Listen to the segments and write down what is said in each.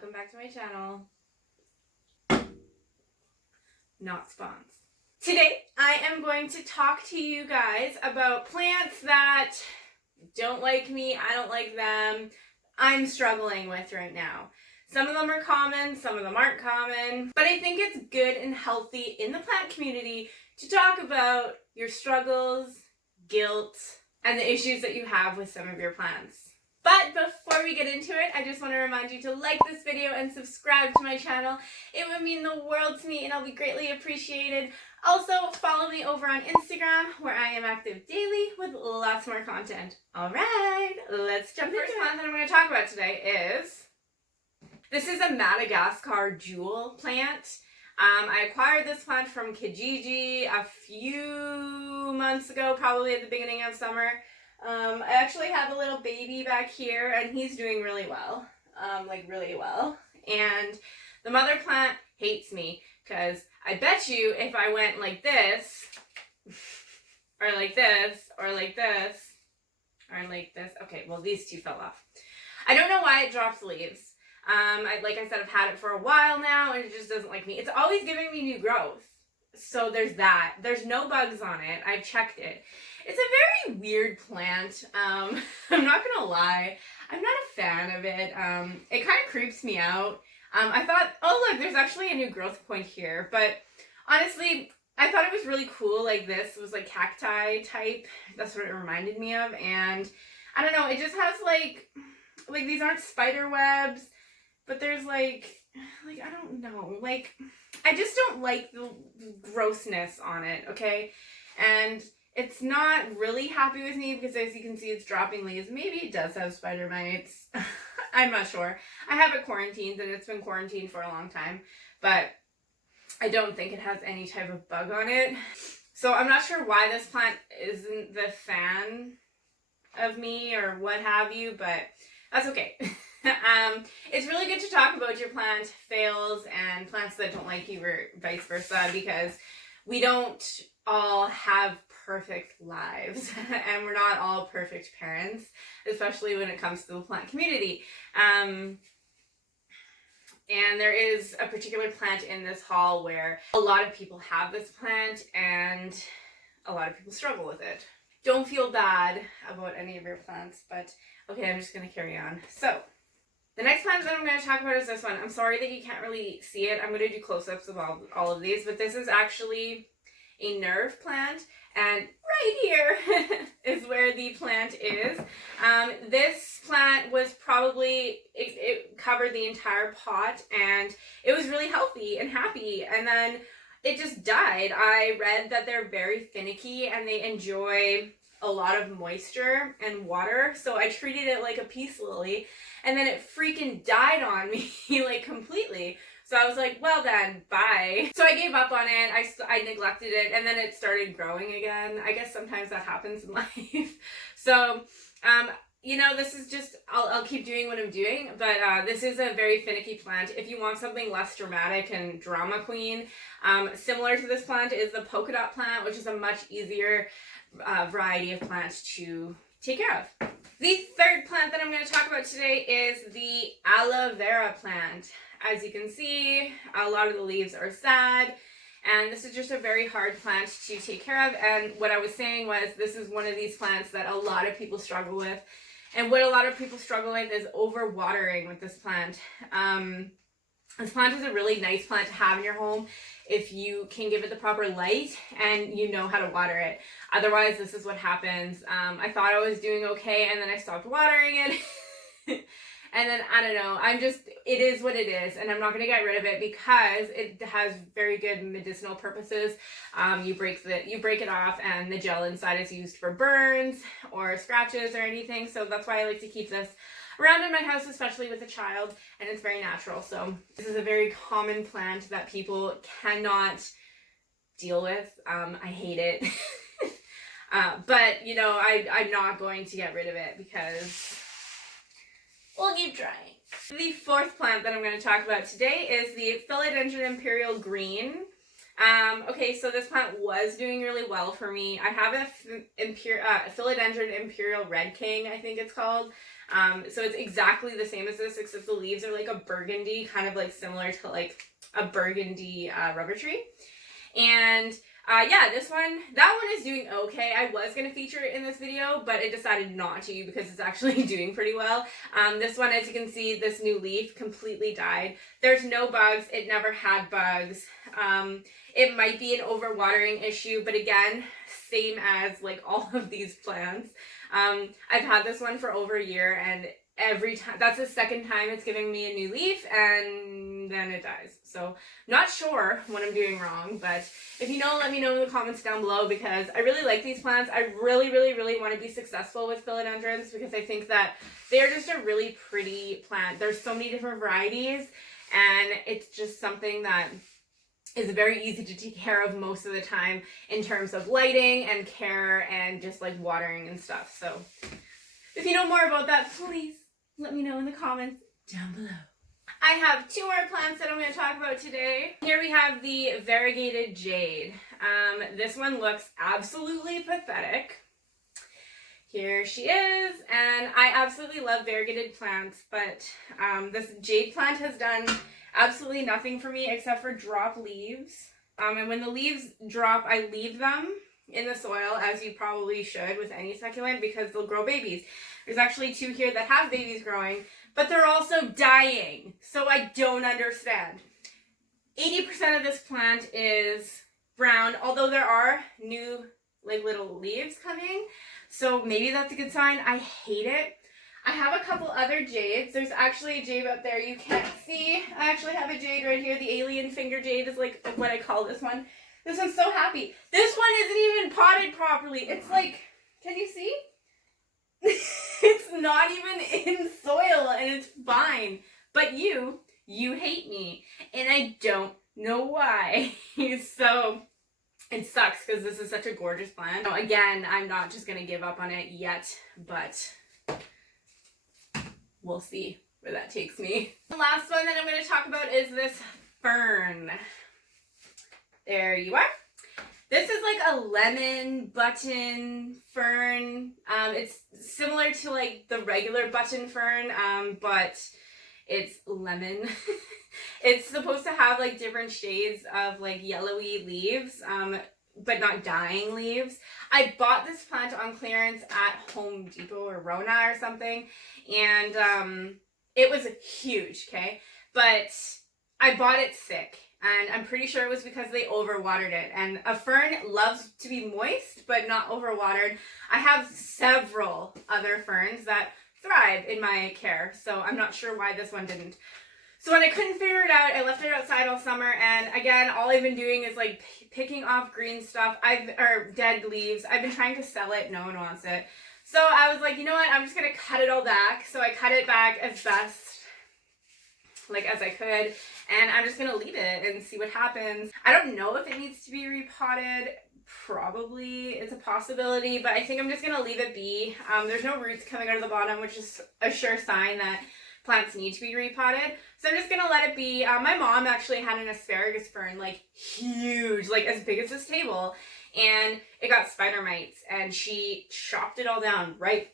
welcome back to my channel. Not sponsored. Today I am going to talk to you guys about plants that don't like me, I don't like them, I'm struggling with right now. Some of them are common, some of them aren't common, but I think it's good and healthy in the plant community to talk about your struggles, guilt, and the issues that you have with some of your plants. But before we get into it, I just want to remind you to like this video and subscribe to my channel. It would mean the world to me and I'll be greatly appreciated. Also, follow me over on Instagram where I am active daily with lots more content. Alright, let's jump into it. The first plant that I'm going to talk about today is... This is a Madagascar jewel plant. I acquired this plant from Kijiji a few months ago, probably at the beginning of summer. I actually have a little baby back here and he's doing really well, really well. And the mother plant hates me because I bet you if I went like this, or like this, or like this, or like this, okay, well these two fell off. I don't know why it drops leaves. Like I said, I've had it for a while now and it just doesn't like me. It's always giving me new growth. So there's that. There's no bugs on it. I've checked it. It's a very weird plant. I'm not gonna lie. I'm not a fan of it. It kind of creeps me out. I thought, oh look, there's actually a new growth point here. But honestly, I thought it was really cool. Like this was like cacti type. That's what it reminded me of. And I don't know, it just has like these aren't spider webs. But there's like, I don't know, like, I just don't like the grossness on it, okay? And it's not really happy with me because as you can see, it's dropping leaves. Maybe it does have spider mites. I'm not sure. I have it quarantined and it's been quarantined for a long time, but I don't think it has any type of bug on it. So I'm not sure why this plant isn't the fan of me or what have you, but that's okay. It's really good to talk about your plant fails and plants that don't like you or vice versa because we don't all have perfect lives and we're not all perfect parents, especially when it comes to the plant community. And there is a particular plant in this haul where a lot of people have this plant and a lot of people struggle with it. Don't feel bad about any of your plants, but okay, I'm just going to carry on. So, the next plant that I'm going to talk about is this one. I'm sorry that you can't really see it. I'm going to do close-ups of all of these, but this is actually a nerve plant, and right here is where the plant is. This plant was probably, it covered the entire pot, and it was really healthy and happy, and then it just died. I read that they're very finicky, and they enjoy a lot of moisture and water, so I treated it like a peace lily, and then it freaking died on me, like completely. So I was like, well then, bye. So I gave up on it, I neglected it, and then it started growing again. I guess sometimes that happens in life. So, you know, this is just, I'll keep doing what I'm doing, but this is a very finicky plant. If you want something less dramatic and drama queen, similar to this plant is the polka dot plant, which is a much easier variety of plants to take care of. The third plant that I'm going to talk about today is the Aloe Vera plant. As you can see, a lot of the leaves are sad, and this is just a very hard plant to take care of. And what I was saying was this is one of these plants that a lot of people struggle with. And what a lot of people struggle with is overwatering with this plant. This plant is a really nice plant to have in your home if you can give it the proper light and you know how to water it. Otherwise, this is what happens. I thought I was doing okay and then I stopped watering it. And then, I don't know, it is what it is, and I'm not going to get rid of it because it has very good medicinal purposes. You break it off, and the gel inside is used for burns or scratches or anything, so that's why I like to keep this around in my house, especially with a child, and it's very natural. So this is a very common plant that people cannot deal with. I hate it. But, you know, I'm not going to get rid of it because we'll keep trying. The fourth plant that I'm going to talk about today is the Philodendron Imperial Green. Okay, so this plant was doing really well for me. I have a philodendron Imperial Red King, I think it's called. So it's exactly the same as this, except the leaves are like a burgundy, kind of like similar to like a burgundy rubber tree. And yeah, that one is doing okay. I was going to feature it in this video, but it decided not to because it's actually doing pretty well. This one, as you can see, this new leaf completely died. There's no bugs. It never had bugs. It might be an overwatering issue, but again, same as like all of these plants. I've had this one for over a year, and every time, that's the second time it's giving me a new leaf, and then it dies. So not sure what I'm doing wrong, but if you know, let me know in the comments down below, because I really like these plants. I really want to be successful with philodendrons because I think that they're just a really pretty plant. There's so many different varieties, and it's just something that is very easy to take care of most of the time in terms of lighting and care and just like watering and stuff. So if you know more about that, please let me know in the comments down below. I have two more plants that I'm going to talk about today. Here we have the Variegated Jade. This one looks absolutely pathetic. Here she is, and I absolutely love variegated plants, but this jade plant has done absolutely nothing for me except for drop leaves. And when the leaves drop, I leave them in the soil, as you probably should with any succulent, because they'll grow babies. There's actually two here that have babies growing, but they're also dying, so I don't understand. 80% of this plant is brown, although there are new like little leaves coming, so maybe that's a good sign. I hate it. I have a couple other jades. There's actually a jade up there you can't see. I actually have a jade right here. The alien finger jade is like what I call this one. This one's so happy. This one isn't even potted properly. It's like, can you see? It's not even in soil, and it's fine. But you hate me, and I don't know why. So it sucks because this is such a gorgeous plant. Now, again, I'm not just gonna give up on it yet, but we'll see where that takes me. The last one that I'm going to talk about is this Fern. There you are. This is like a lemon button fern. It's similar to like the regular button fern, but it's lemon. It's supposed to have like different shades of like yellowy leaves, but not dying leaves. I bought this plant on clearance at Home Depot or Rona or something, and it was huge, okay? But I bought it sick, and I'm pretty sure it was because they overwatered it. And a fern loves to be moist, but not overwatered. I have several other ferns that thrive in my care, so I'm not sure why this one didn't. So when I couldn't figure it out, I left it outside all summer, and again, all I've been doing is like picking off green stuff, or dead leaves. I've been trying to sell it, no one wants it. So I was like, you know what, I'm just gonna cut it all back. So I cut it back as best like as I could, and I'm just gonna leave it and see what happens. I don't know if it needs to be repotted. Probably, it's a possibility, but I think I'm just gonna leave it be. There's no roots coming out of the bottom, which is a sure sign that plants need to be repotted. So I'm just gonna let it be. My mom actually had an asparagus fern, like huge, like as big as this table, and it got spider mites, and she chopped it all down, right,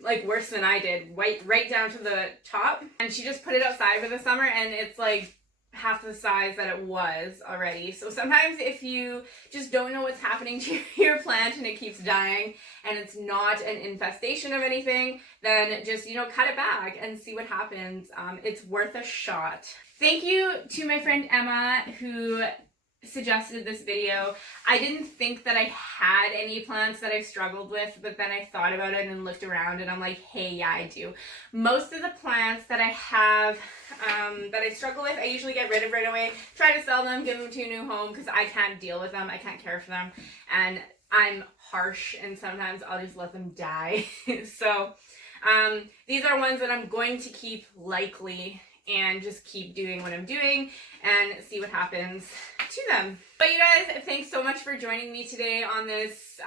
like worse than I did, right down to the top, and she just put it outside for the summer, and it's like half the size that it was already. So sometimes if you just don't know what's happening to your plant and it keeps dying and it's not an infestation of anything, then just, you know, cut it back and see what happens. It's worth a shot. Thank you to my friend Emma who suggested this video. I didn't think that I had any plants that I struggled with, but then I thought about it and looked around, and I'm like, hey, yeah, I do. Most of the plants that I have that I struggle with, I usually get rid of right away, try to sell them, give them to a new home, because I can't deal with them, I can't care for them, and I'm harsh, and sometimes I'll just let them die. So these are ones that I'm going to keep, likely, and just keep doing what I'm doing and see what happens to them. But you guys, thanks so much for joining me today on this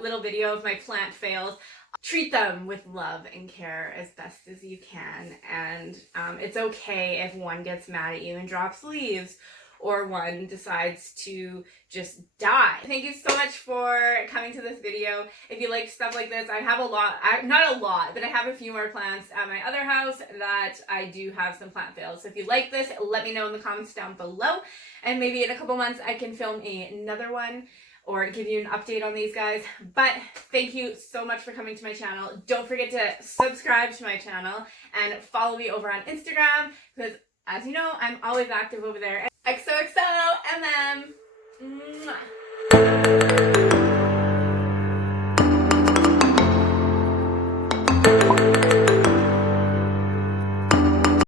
little video of my plant fails. Treat them with love and care as best as you can, and it's okay if one gets mad at you and drops leaves, or one decides to just die. Thank you so much for coming to this video. If you like stuff like this, I have a lot, not a lot, but I have a few more plants at my other house that I do have some plant fails. So if you like this, let me know in the comments down below, and maybe in a couple months I can film another one or give you an update on these guys. But thank you so much for coming to my channel. Don't forget to subscribe to my channel and follow me over on Instagram, because as you know, I'm always active over there. XOXO MM. Mwah.